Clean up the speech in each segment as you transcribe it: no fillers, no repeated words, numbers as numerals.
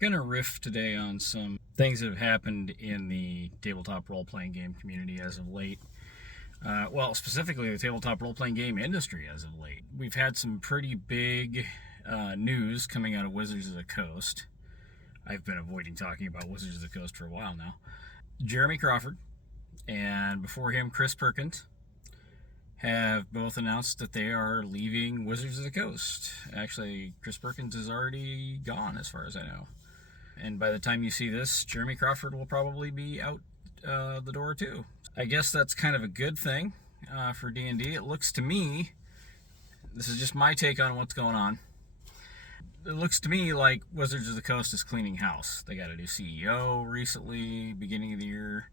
Gonna riff today on some things that have happened in the tabletop role-playing game community as of late. Specifically the tabletop role-playing game industry as of late. We've had some pretty big news coming out of Wizards of the Coast. I've been avoiding talking about Wizards of the Coast for a while now. Jeremy Crawford and before him Chris Perkins have both announced that they are leaving Wizards of the Coast. Actually, Chris Perkins is already gone as far as I know. And by the time you see this, Jeremy Crawford will probably be out the door too. I guess that's kind of a good thing for D&D. It looks to me, this is just my take on what's going on. It looks to me like Wizards of the Coast is cleaning house. They got a new CEO recently, beginning of the year.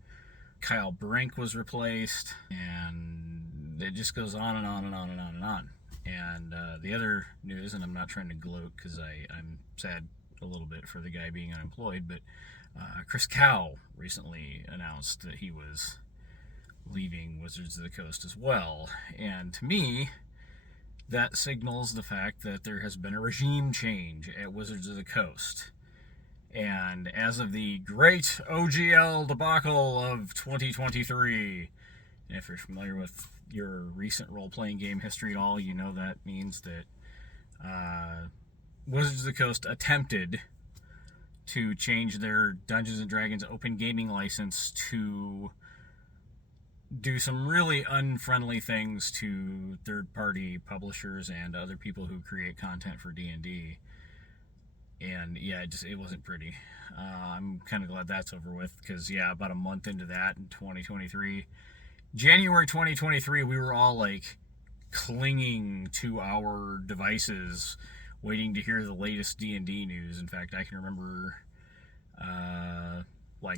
Kyle Brink was replaced, and it just goes on and on and on and on and on. And the other news, and I'm not trying to gloat because I'm sad a little bit for the guy being unemployed, but Chris Cow recently announced that he was leaving Wizards of the Coast as well. And to me, that signals the fact that there has been a regime change at Wizards of the Coast. And as of the great OGL debacle of 2023, and if you're familiar with your recent role-playing game history at all, you know that means that Wizards of the Coast attempted to change their Dungeons & Dragons open gaming license to do some really unfriendly things to third-party publishers and other people who create content for D&D. And yeah, it wasn't pretty. I'm kind of glad that's over with because, yeah, about a month into that in 2023, January 2023, we were all like clinging to our devices waiting to hear the latest D&D news. In fact, I can remember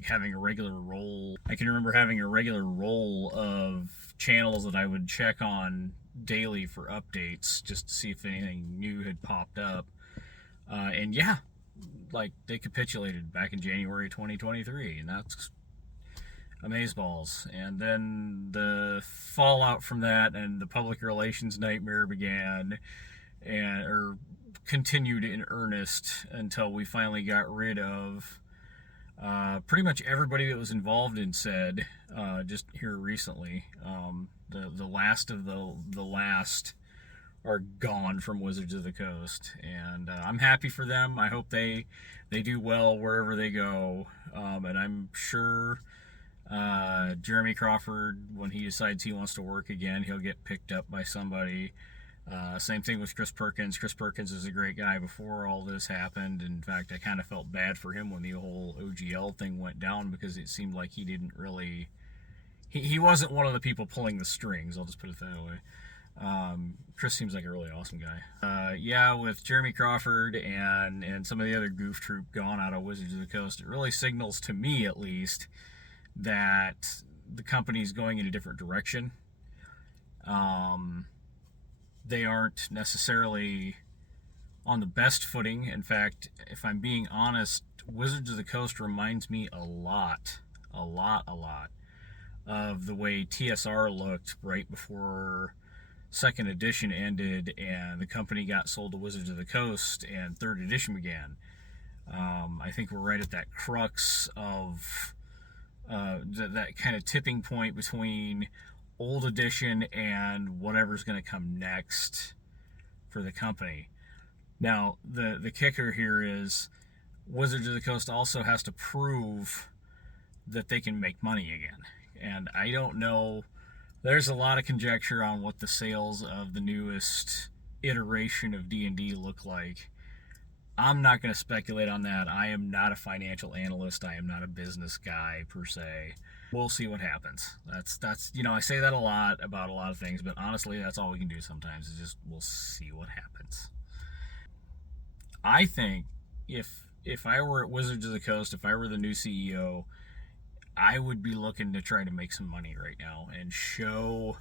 having a regular roll. I can remember having a regular roll of channels that I would check on daily for updates just to see if anything new had popped up. And yeah, they capitulated back in January 2023, and that's amazeballs. And then the fallout from that and the public relations nightmare began, or continued in earnest until we finally got rid of pretty much everybody that was involved in said just here recently. The last of the last are gone from Wizards of the Coast, and I'm happy for them. I hope they do well wherever they go, and I'm sure Jeremy Crawford, when he decides he wants to work again, he'll get picked up by somebody. Same thing with Chris Perkins. Chris Perkins is a great guy before all this happened. In fact, I kind of felt bad for him when the whole OGL thing went down because it seemed like he didn't really... He wasn't one of the people pulling the strings, I'll just put it that way. Chris seems like a really awesome guy. Yeah, with Jeremy Crawford and some of the other goof troop gone out of Wizards of the Coast, it really signals to me, at least, that the company's going in a different direction. They aren't necessarily on the best footing. In fact, if I'm being honest, Wizards of the Coast reminds me a lot of the way TSR looked right before second edition ended and the company got sold to Wizards of the Coast and third edition began. I think we're right at that crux of that kind of tipping point between old edition and whatever's going to come next for the company. Now, the kicker here is Wizards of the Coast also has to prove that they can make money again. And I don't know, there's a lot of conjecture on what the sales of the newest iteration of D&D look like. I'm not going to speculate on that. I am not a financial analyst. I am not a business guy per se. We'll see what happens. That's I say that a lot about a lot of things, but honestly, that's all we can do sometimes is just we'll see what happens. I think if I were at Wizards of the Coast, if I were the new CEO, I would be looking to try to make some money right now and show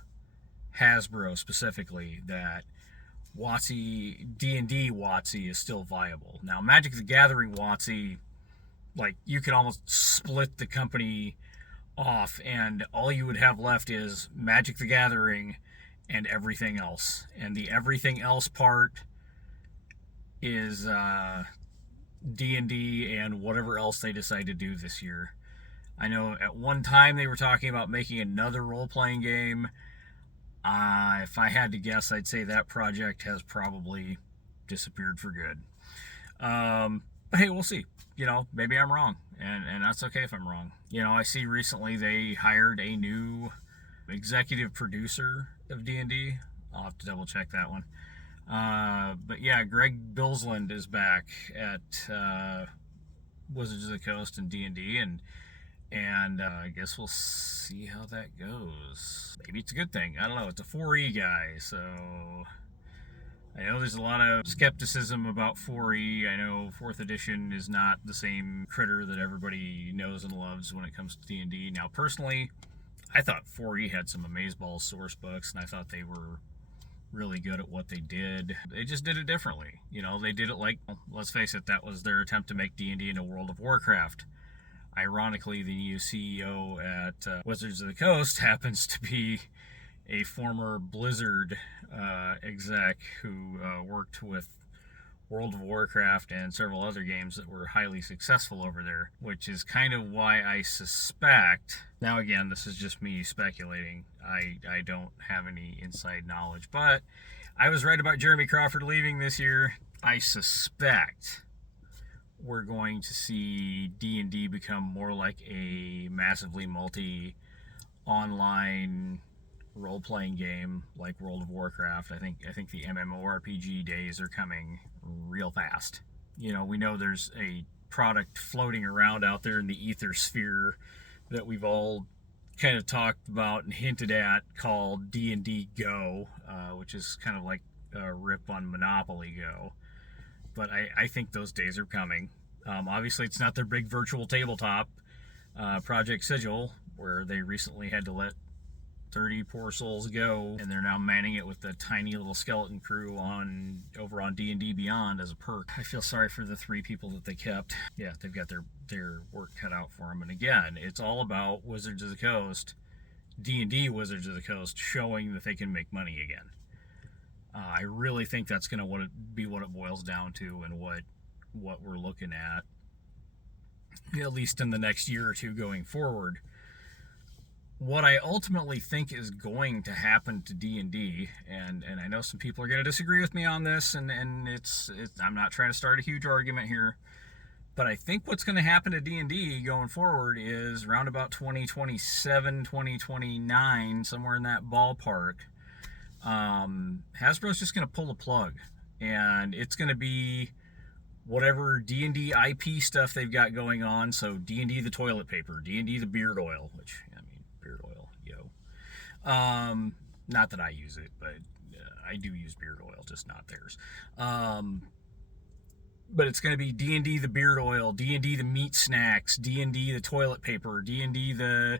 Hasbro specifically that D&D WotC is still viable. Now, Magic the Gathering WotC, you could almost split the company off and all you would have left is Magic the Gathering and everything else. And the everything else part is D&D and whatever else they decide to do this year. I know at one time they were talking about making another role-playing game. If I had to guess, I'd say that project has probably disappeared for good. But hey, we'll see. Maybe I'm wrong, and that's okay if I'm wrong. I see recently they hired a new executive producer of D&D. I'll have to double check that one. But yeah, Greg Bilsland is back at Wizards of the Coast and D&D, and I guess we'll see how that goes. Maybe it's a good thing. I don't know. It's a 4E guy, so I know there's a lot of skepticism about 4E. I know 4th edition is not the same critter that everybody knows and loves when it comes to D&D. Now, personally, I thought 4E had some amazeballs source books, and I thought they were really good at what they did. They just did it differently. They did it like, let's face it, that was their attempt to make D&D into World of Warcraft. Ironically, the new CEO at Wizards of the Coast happens to be a former Blizzard exec who worked with World of Warcraft and several other games that were highly successful over there, which is kind of why I suspect, now again, this is just me speculating, I don't have any inside knowledge, but I was right about Jeremy Crawford leaving this year. I suspect we're going to see D&D become more like a massively multi-online role-playing game like World of Warcraft. I think the MMORPG days are coming real fast. We know there's a product floating around out there in the ether sphere that we've all kind of talked about and hinted at called D&D Go, which is kind of like a rip on Monopoly Go. But I think those days are coming. Obviously, it's not their big virtual tabletop, Project Sigil, where they recently had to let 30 poor souls go, and they're now manning it with the tiny little skeleton crew over on D&D Beyond as a perk. I feel sorry for the 3 people that they kept. Yeah, they've got their work cut out for them. And again, it's all about Wizards of the Coast, D&D Wizards of the Coast, showing that they can make money again. I really think that's going to be what it boils down to, and what we're looking at least in the next year or two going forward. What I ultimately think is going to happen to D&D, and I know some people are going to disagree with me on this, and it's I'm not trying to start a huge argument here, but I think what's going to happen to D&D going forward is around about 2027, 2029, somewhere in that ballpark, Hasbro's just going to pull the plug, and it's going to be whatever D&D IP stuff they've got going on. So D&D the toilet paper, D&D the beard oil, which, beard oil, not that I use it, but I do use beard oil, just not theirs. But it's going to be D&D the beard oil, D&D the meat snacks, D&D the toilet paper, D&D the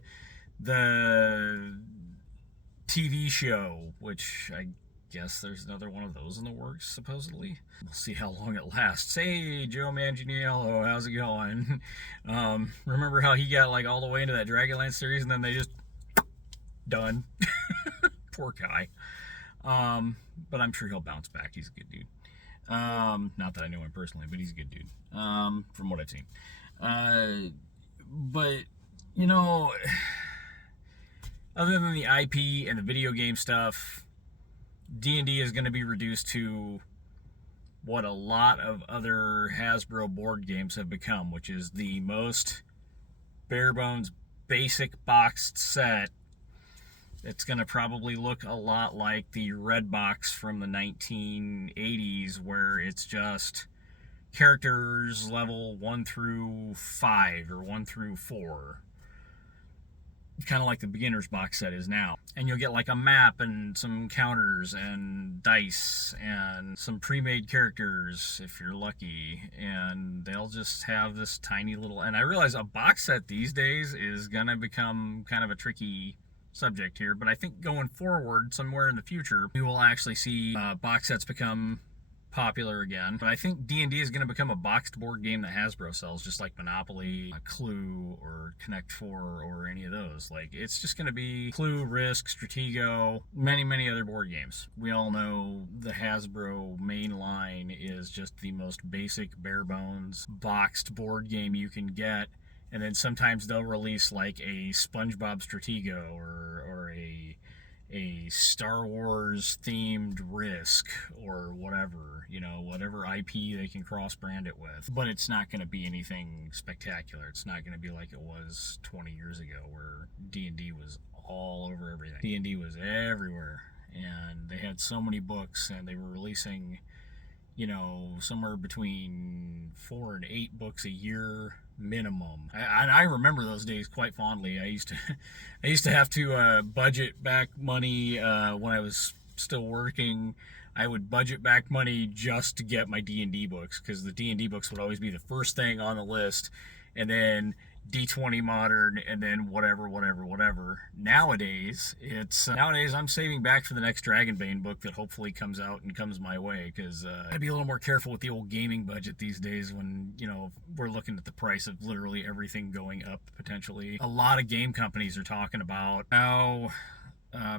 TV show, which I guess there's another one of those in the works, supposedly. We'll see how long it lasts. Hey, Joe Manganiello, how's it going? Remember how he got all the way into that Dragonlance series and then they just done? Poor guy. But I'm sure he'll bounce back. He's a good dude. Not that I know him personally, but he's a good dude, from what I've seen. But other than the IP and the video game stuff, D&D is going to be reduced to what a lot of other Hasbro board games have become, which is the most bare bones, basic boxed set. It's going to probably look a lot like the red box from the 1980s, where it's just characters level 1 through 5 or 1 through 4. Kind of like the beginner's box set is now. And you'll get a map and some counters and dice and some pre-made characters if you're lucky, and they'll just have this tiny little, and I realize a box set these days is gonna become kind of a tricky subject here, but I think going forward somewhere in the future we will actually see box sets become popular again. But I think D&D is going to become a boxed board game that Hasbro sells, just like Monopoly, Clue, or Connect 4, or any of those. Like, it's just going to be Clue, Risk, Stratego, many other board games. We all know the Hasbro main line is just the most basic, bare bones, boxed board game you can get. And then sometimes they'll release like a SpongeBob Stratego or a Star Wars themed Risk or whatever, whatever IP they can cross brand it with. But it's not going to be anything spectacular. It's not going to be like it was 20 years ago where D&D was all over everything. D&D was everywhere, and they had so many books, and they were releasing, somewhere between 4 and 8 books a year minimum. I remember those days quite fondly. I used to have to budget back money when I was still working. I would budget back money just to get my D&D books, because the D&D books would always be the first thing on the list, and then D20 Modern, and then whatever. Nowadays I'm saving back for the next Dragonbane book that hopefully comes out and comes my way, because I'd be a little more careful with the old gaming budget these days when, we're looking at the price of literally everything going up potentially. A lot of game companies are talking about how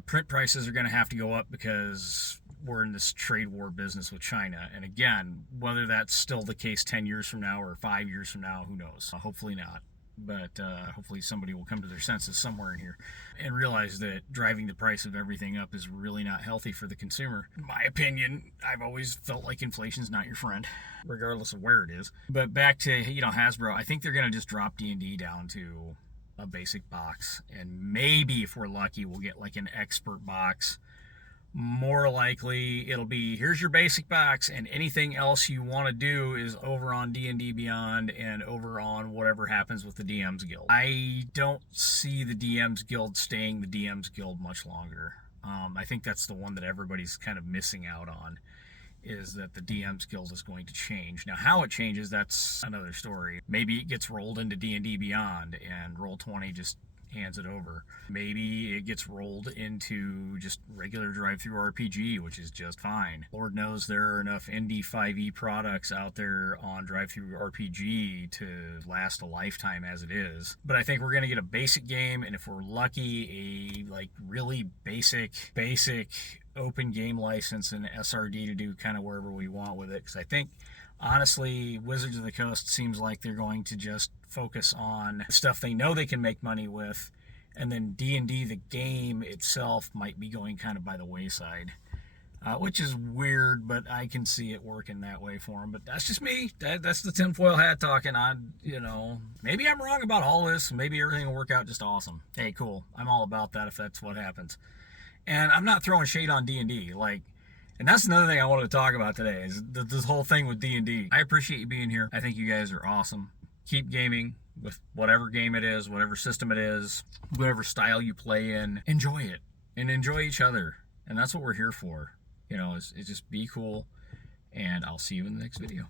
print prices are going to have to go up because we're in this trade war business with China. And again, whether that's still the case 10 years from now or 5 years from now, who knows? Hopefully not. But hopefully somebody will come to their senses somewhere in here and realize that driving the price of everything up is really not healthy for the consumer. In my opinion, I've always felt like inflation's not your friend, regardless of where it is. But back to, Hasbro, I think they're going to just drop D&D down to a basic box. And maybe, if we're lucky, we'll get like an expert box. More likely, it'll be, here's your basic box, and anything else you want to do is over on D&D Beyond and over on whatever happens with the DMs Guild. I don't see the DMs Guild staying the DMs Guild much longer. I think that's the one that everybody's kind of missing out on, is that the DMs Guild is going to change. Now, how it changes, that's another story. Maybe it gets rolled into D&D Beyond, and Roll20 just hands it over. Maybe it gets rolled into just regular drive-through RPG, which is just fine. Lord knows there are enough indie 5e products out there on drive-through RPG to last a lifetime as it is. But I think we're going to get a basic game, and if we're lucky, a really basic open game license and SRD to do kind of wherever we want with it. Because I think, honestly, Wizards of the Coast seems like they're going to just focus on stuff they know they can make money with, and then D&D, the game itself, might be going kind of by the wayside, which is weird, but I can see it working that way for them. But that's just me. That's the tinfoil hat talking. Maybe I'm wrong about all this. Maybe everything will work out just awesome. Hey, cool. I'm all about that if that's what happens. And I'm not throwing shade on D&D. And that's another thing I wanted to talk about today, is this whole thing with D&D. I appreciate you being here. I think you guys are awesome. Keep gaming with whatever game it is, whatever system it is, whatever style you play in. Enjoy it and enjoy each other. And that's what we're here for. Is just be cool. And I'll see you in the next video.